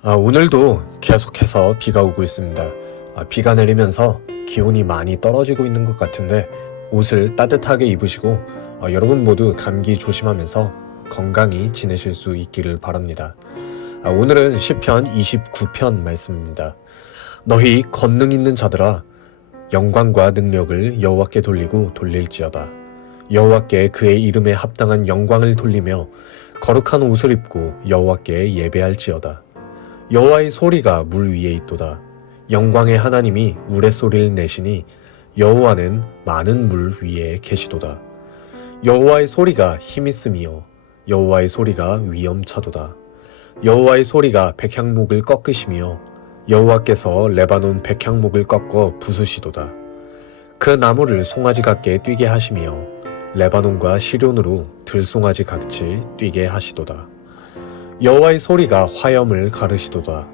아, 오늘도 계속해서 비가 오고 있습니다. 아, 비가 내리면서 기온이 많이 떨어지고 있는 것 같은데 옷을 따뜻하게 입으시고 아, 여러분 모두 감기 조심하면서 건강히 지내실 수 있기를 바랍니다. 아, 오늘은 시편 29편 말씀입니다. 너희 권능 있는 자들아 영광과 능력을 여호와께 돌리고 돌릴지어다. 여호와께 그의 이름에 합당한 영광을 돌리며 거룩한 옷을 입고 여호와께 예배할지어다. 여호와의 소리가 물 위에 있도다. 영광의 하나님이 우레소리를 내시니 여호와는 많은 물 위에 계시도다. 여호와의 소리가 힘있음이요 여호와의 소리가 위엄차도다. 여호와의 소리가 백향목을 꺾으시며 여호와께서 레바논 백향목을 꺾어 부수시도다. 그 나무를 송아지 같게 뛰게 하시며 레바논과 시련으로 들송아지 같이 뛰게 하시도다. 여호와의 소리가 화염을 가르시도다.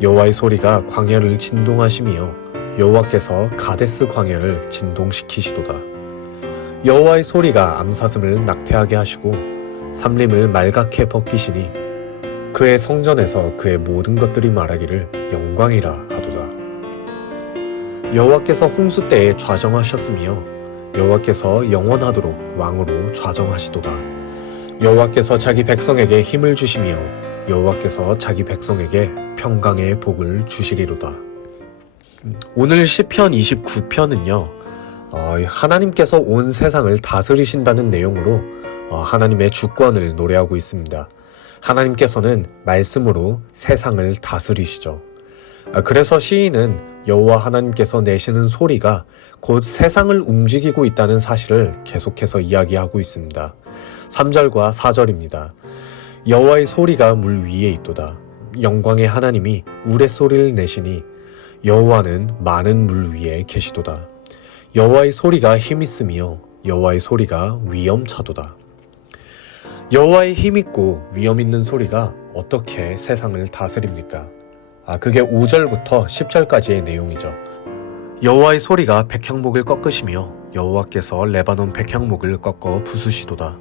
여호와의 소리가 광야를 진동하시며 여호와께서 가데스 광야를 진동시키시도다. 여호와의 소리가 암사슴을 낙태하게 하시고 삼림을 말갛게 벗기시니 그의 성전에서 그의 모든 것들이 말하기를 영광이라 하도다. 여호와께서 홍수 때에 좌정하셨으며 여호와께서 영원하도록 왕으로 좌정하시도다. 여호와께서 자기 백성에게 힘을 주시며 여호와께서 자기 백성에게 평강의 복을 주시리로다. 오늘 시편 29편은요. 어, 하나님께서 온 세상을 다스리신다는 내용으로 어, 하나님의 주권을 노래하고 있습니다. 하나님께서는 말씀으로 세상을 다스리시죠. 아, 그래서 시인은 여호와 하나님께서 내시는 소리가 곧 세상을 움직이고 있다는 사실을 계속해서 이야기하고 있습니다. 3절과 4절입니다. 여호와의 소리가 물 위에 있도다. 영광의 하나님이 우레 소리를 내시니 여호와는 많은 물 위에 계시도다. 여호와의 소리가 힘있으며 여호와의 소리가 위엄차도다. 여호와의 힘있고 위엄 있는 소리가 어떻게 세상을 다스립니까? 아, 그게 5절부터 10절까지의 내용이죠. 여호와의 소리가 백향목을 꺾으시며 여호와께서 레바논 백향목을 꺾어 부수시도다.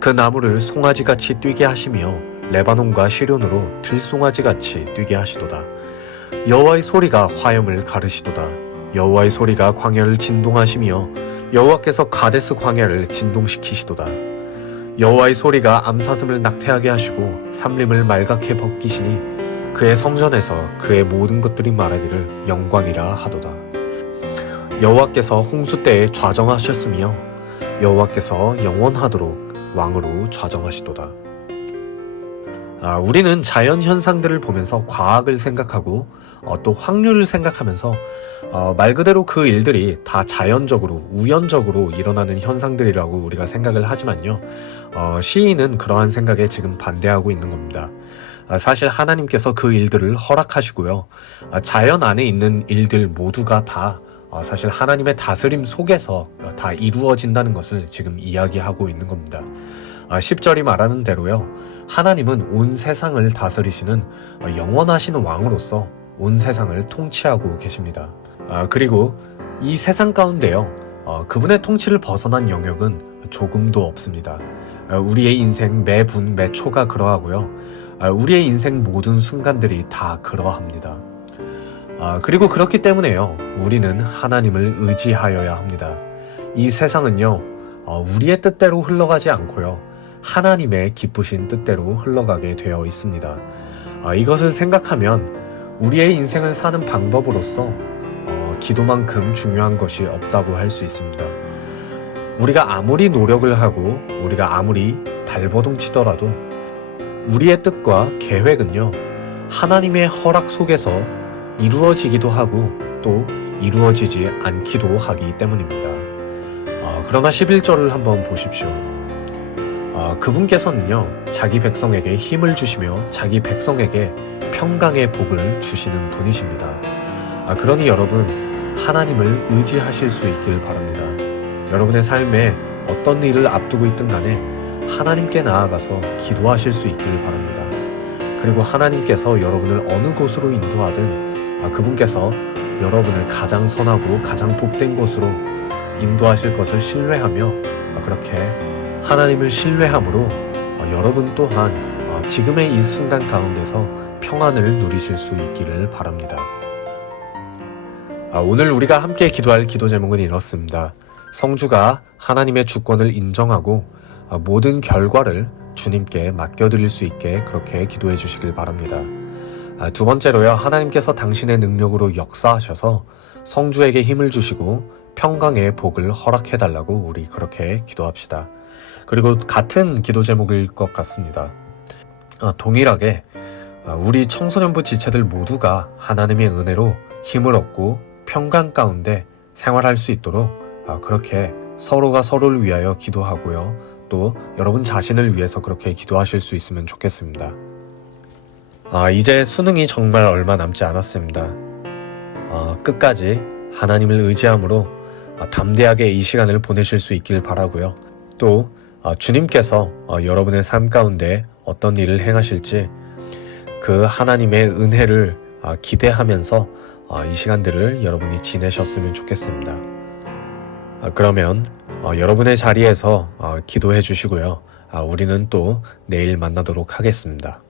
그 나무를 송아지같이 뛰게 하시며 레바논과 시련으로 들송아지같이 뛰게 하시도다. 여호와의 소리가 화염을 가르시도다. 여호와의 소리가 광야를 진동하시며 여호와께서 가데스 광야를 진동시키시도다. 여호와의 소리가 암사슴을 낙태하게 하시고 삼림을 말갛게 벗기시니 그의 성전에서 그의 모든 것들이 말하기를 영광이라 하도다. 여호와께서 홍수 때에 좌정하셨으며 여호와께서 영원하도록 왕으로 좌정하시도다. 아, 우리는 자연 현상들을 보면서 과학을 생각하고 어, 또 확률을 생각하면서 어, 말 그대로 그 일들이 다 자연적으로 우연적으로 일어나는 현상들이라고 우리가 생각을 하지만요. 어, 시인은 그러한 생각에 지금 반대하고 있는 겁니다. 아, 사실 하나님께서 그 일들을 허락하시고요. 아, 자연 안에 있는 일들 모두가 다 어, 사실 하나님의 다스림 속에서 어, 다 이루어진다는 것을 지금 이야기하고 있는 겁니다. 아, 10절이 말하는 대로요. 하나님은 온 세상을 다스리시는 어, 영원하신 왕으로서 온 세상을 통치하고 계십니다. 아, 그리고 이 세상 가운데요. 어, 그분의 통치를 벗어난 영역은 조금도 없습니다. 어, 우리의 인생 매 분, 매 초가 그러하고요. 아, 우리의 인생 모든 순간들이 다 그러합니다. 아, 그리고 그렇기 때문에요. 우리는 하나님을 의지하여야 합니다. 이 세상은요, 어, 우리의 뜻대로 흘러가지 않고요. 하나님의 기쁘신 뜻대로 흘러가게 되어 있습니다. 아, 이것을 생각하면 우리의 인생을 사는 방법으로서 어, 기도만큼 중요한 것이 없다고 할 수 있습니다. 우리가 아무리 노력을 하고 우리가 아무리 발버둥 치더라도 우리의 뜻과 계획은요, 하나님의 허락 속에서 이루어지기도 하고 또 이루어지지 않기도 하기 때문입니다. 어, 그러나 11절을 한번 보십시오. 어, 그분께서는요, 자기 백성에게 힘을 주시며 자기 백성에게 평강의 복을 주시는 분이십니다. 아, 그러니 여러분, 하나님을 의지하실 수 있기를 바랍니다. 여러분의 삶에 어떤 일을 앞두고 있든 간에 하나님께 나아가서 기도하실 수 있기를 바랍니다. 그리고 하나님께서 여러분을 어느 곳으로 인도하든 아, 그분께서 여러분을 가장 선하고 가장 복된 곳으로 인도하실 것을 신뢰하며 아, 그렇게 하나님을 신뢰함으로 어, 여러분 또한 어, 지금의 이 순간 가운데서 평안을 누리실 수 있기를 바랍니다. 아, 오늘 우리가 함께 기도할 기도 제목은 이렇습니다. 성주가 하나님의 주권을 인정하고 아, 모든 결과를 주님께 맡겨드릴 수 있게 그렇게 기도해 주시길 바랍니다. 아, 두 번째로요, 하나님께서 당신의 능력으로 역사하셔서 성주에게 힘을 주시고 평강의 복을 허락해 달라고 우리 그렇게 기도합시다. 그리고 같은 기도 제목일 것 같습니다. 아, 동일하게 아, 우리 청소년부 지체들 모두가 하나님의 은혜로 힘을 얻고 평강 가운데 생활할 수 있도록 아, 그렇게 서로가 서로를 위하여 기도하고요. 또 여러분 자신을 위해서 그렇게 기도하실 수 있으면 좋겠습니다. 아, 이제 수능이 정말 얼마 남지 않았습니다. 아, 끝까지 하나님을 의지함으로 아, 담대하게 이 시간을 보내실 수 있길 바라고요. 또 아, 주님께서 어, 여러분의 삶 가운데 어떤 일을 행하실지 그 하나님의 은혜를 아, 기대하면서 아, 이 시간들을 여러분이 지내셨으면 좋겠습니다. 아, 그러면 어, 여러분의 자리에서 어, 기도해 주시고요. 아, 우리는 또 내일 만나도록 하겠습니다.